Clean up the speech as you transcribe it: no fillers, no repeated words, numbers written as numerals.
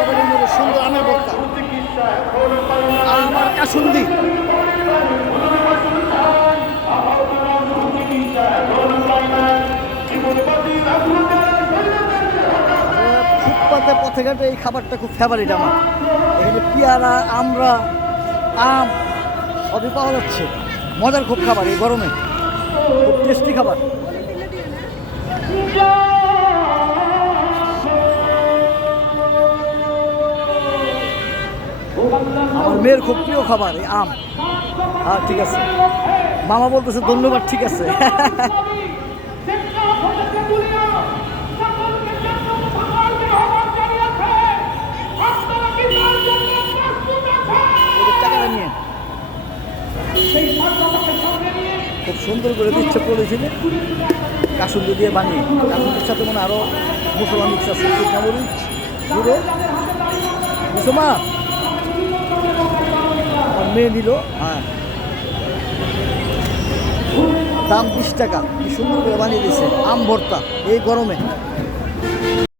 একেবারে সুন্দর আমের ভর্তা, আমার কাসুন্দি। ফুটপাতে পথে ঘাটে এই খাবারটা খুব ফেভারিট আমার। এখানে পেয়ারা, আমরা, আম সবই পাওয়া যাচ্ছে। মজার খুব খাবার এই গরমে, খুব টেস্টি খাবার। আমার মেয়ের খুব প্রিয় খাবার এই আম। হ্যাঁ ঠিক আছে, মামা বলতেছে ধন্যবাদ। ঠিক আছে। টাকাটা নিয়ে খুব সুন্দর করে দিচ্ছে পলিথিনে, কাসুন্দি দিয়ে বানিয়ে। কাসুন্দির সাথে মনে আরো মশলা মিক্স আছে, শুকনামরিচ গুঁড়ো। বুঝছো মা? আমার মেয়ে নিল। হ্যাঁ, দাম 20 টাকা। কি সুন্দর করে বানিয়ে দিচ্ছে আম ভর্তা এই গরমে।